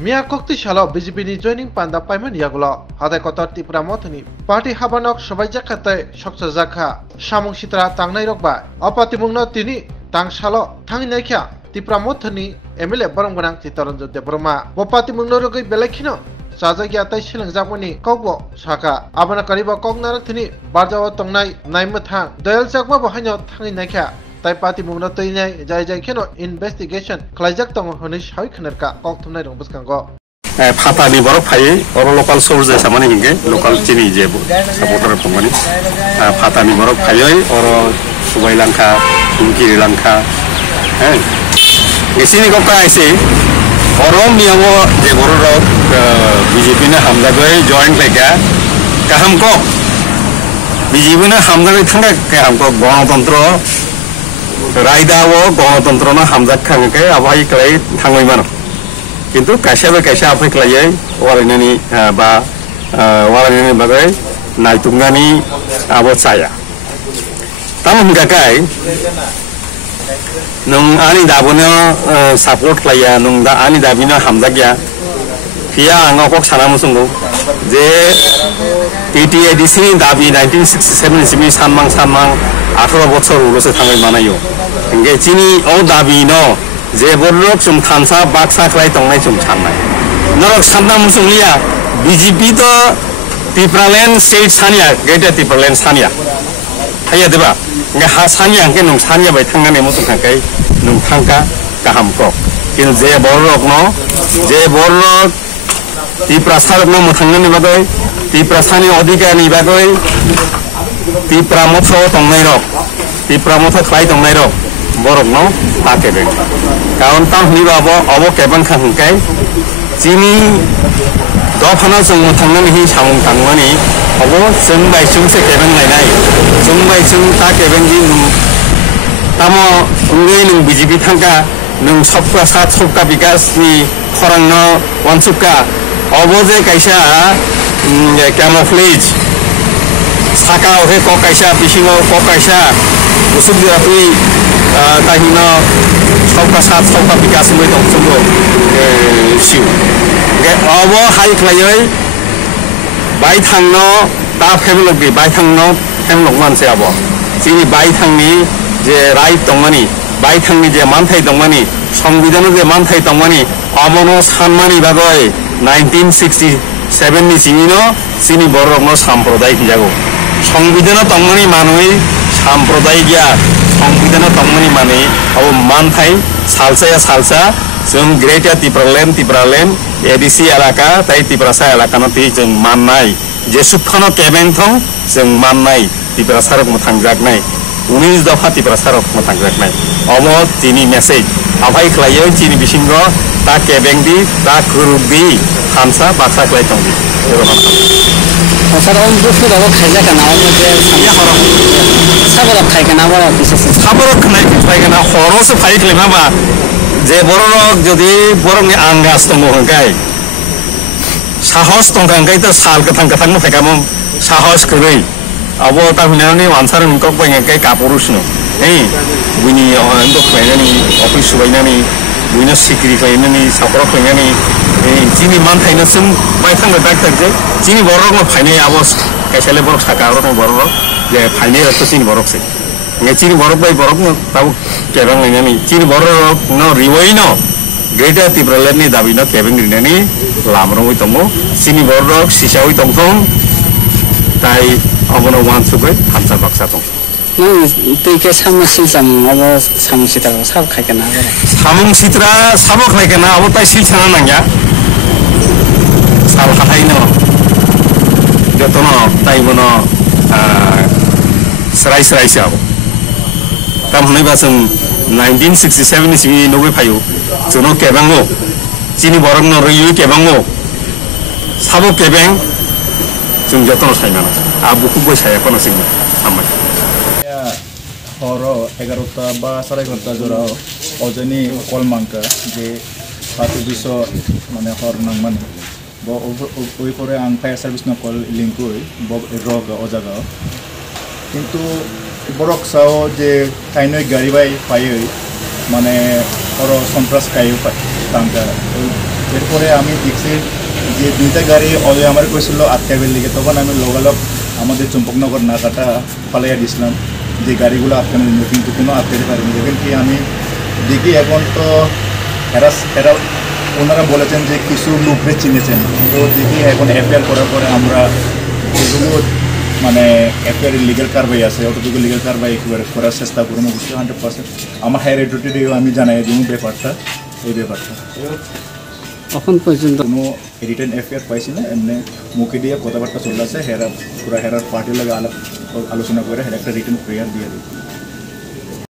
Mia Kokti Shalo BJP ni joining Panda Paiman Yagulo Hada Kotor Tipra Motani Party Habanok Shobai Jakate Shoksa Zakha Shamung Shitra Tangnai Rokba Opati Mungno Tini Tang Shalo Tang Naikya Tipra Motani MLA Barangwanang Titaranjo de Broma Opati Mungno Rogi Belekino Sajagya Tai Shilang Zamani Kogbo Shaka Abana Kariba Kognara Tini Barjawa Tongnai Naimatang Doyal Jakma Bahanyo Tangi Naikya Tai party mungno toinai jai jai keno investigation khlaijak tong honish hai khanerka koktumnai rong buskango Fatani borok phai oro local source samani hinge local chini je supporter pongani Fatani borok phai oro Subai Lanka Kiri Lanka isini ko ka ise oro miyago je borok BJP na hamda goi join lega kaham ko BJP na hamda goi thanga kaham ko ganatantra Raidawo ganatantrana hamjak khangke abai klai thangoi mano kintu kaisa abai klai walanani ba walanani bagai naitungani abo saya tamun gakai nung ani dabono support klai nung da ani dabina hamjak ya pia angok sana musungo je PTA disini dabi 1967 simi sanmang 18 বছর উলসে থাঙ্গাই মানাयो इंगे चिनी औ दाबी न जे बरक जुम थानसा बाक्सा खलाय तंनाय जुम साननाय नरक सानना मुसुंलिया BJP तो तिप्रालेन state Sania गेटा तिप्रालेन सानिया हाया देबा इंगे हा सानिया के नं सानिया बाय थांगाने मुसुं थांगाय नं थांगा गाहाम क किन जे बरक न जे बरक तिप्रा सारक न मुथांगने बागै तिप्रा सानि अधिकारनि बागै Tipra motho tongnai rok Tipra motho khlai tongnai rok borok no takebe kaon tam hniba abo keban khangkai chini dofana jong thangna hi samung tangmani abo jengbai jungse keban nai jengbai jung ta keben ji tamo ungei nung BJP thangka nung sabka sat sabka bikas ni khorangno wansukka abo je kaisa camouflage Saka ohe ko kaisa pisingo ko kaisa usuk dirapui tahino sabka sat sabka bikas moi tongsungo siu ge abo hai klayoi bai thangno ta phemlok bi bai thangno phemlok manse abo chini bai thangni je right tongmani bai thangni je manthai tongmani সংবিধান যে manthai tongmani abono sanmani bagoi 1967 ni chino chini borokno samprodayik jago সংবিধান তংমনি মানুই সাম্প্রদায়িকা সংবিধান তংমনি মানে ও মানথাই salsa जों greater तिप्रालेन ADC एलाका ताई तिप्रासा एलाका नति जों माननाय जे सुफानो केबें थं जों माननाय तिप्रासारक मथांजाकनाय 19 दफा तिप्रासारक मथांजाकनाय अमो तिनि मेसेज आफाय खलायो चिनि बिसिंगो ता केबेंदि ता गुरुबि खानसा बाक्सा खलाय तंगि सारा बुस्थु दाबो खायजा kana जे सामया हर साबरक खायkana बरा बिसेस साबरक खायkana हरसो फायख्लेमा बा जे बरक जदि बरकनि आंगास दङ हंगाय साहस दंगांगाय त साल गथां फायखामो साहस गरै अबो तामिनानि वानसार नकक बायगाय कापुरुसनो ए बुनि अनद खायनानि अफिस सुबायनानि बुइनो सिक्रि खायनानि सापर खायनानि जिनि मानथायनो जों बायथांनो डाक्टर जे जिनि बरक न फायनाय आबस कायसाले बरक साकारो बरक जे फायनाय रत जिनि बरक से ने जिनि बरक बाय बरक न ताव केबां लायनानि जिनि बरक न रिवैनो ग्रेटर तिब्रालेननि दाबिनो केबां रिनानि लामरङै दङो जिनि बरक सिसावै दंथं ताई अबनो वानसुबै हामसा बाक्सा दं तैके सामसिल जाम अब सामसिता साब खायkana सामung sitra sabo खायkana अब ताई सिलसाना नांया साल खाथायनो जतनो ताइबनो सराय साब ताम हनैबा जों 1967 नि सिनि नोबै फायो जोनो केबांगो चिनि बरकनो रयु केबांगो साबो केबें जों जतनो सायना आबुखु बय सायापनो जों आमाय हरो 11टा बा 11:30 जरा अजनी कलमांका जे फातु बिसो माने हर नांमान बो ओइ परे आं फायर सार्भिस न कल लिंकुइ बो रग अजागा किंतु बरक साओ जे काइनै गारि बाय पायै माने हरो सन्त्रास कायो तांका এরপরে আমি দেখছি যে দুইটা গাড়ি ওই আমার কইছিল আটকাইবের লিগে, তখন আমি লগালগ আমাদের চম্পকনগর নাকাটা পালাইয়া দিছিলাম যে গাড়িগুলো আটকানোর জন্য, কিন্তু কোনো আটকাতে পারিনি। দেখেন কি আমি দেখি এখন তো এরা ওনারা বলেছেন যে কিছু লোকরে চিনেছেন, তো দেখি এখন এফআইআর করার পরে আমরা যেগুলো মানে এফআইআর লিগেল কারবাই আছে অতটুকু লিগেল কারবাই করার চেষ্টা করবো অবশ্যই 100%। আমার হায়ার অথরিটিও আমি জানাই দিব ব্যাপারটা, এই ব্যাপারটা। এখন পর্যন্ত কোনো রিটার্ন এফআইআর পাইছি না, এমনি মুখে দিয়ে কথাবার্তা চলে আছে, হেরা পুরা হেরার পার্টির লাগে আলোচনা করে হেরা একটা রিটার্ন প্রেয়ার দিয়ে দিই।